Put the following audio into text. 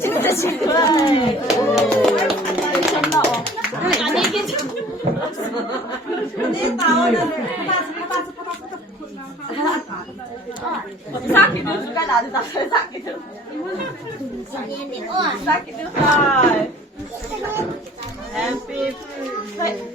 진짜 싫어. 아니 이게 좀. Sakit din suka na sa sakit. Sakit din sa. Happy birthday.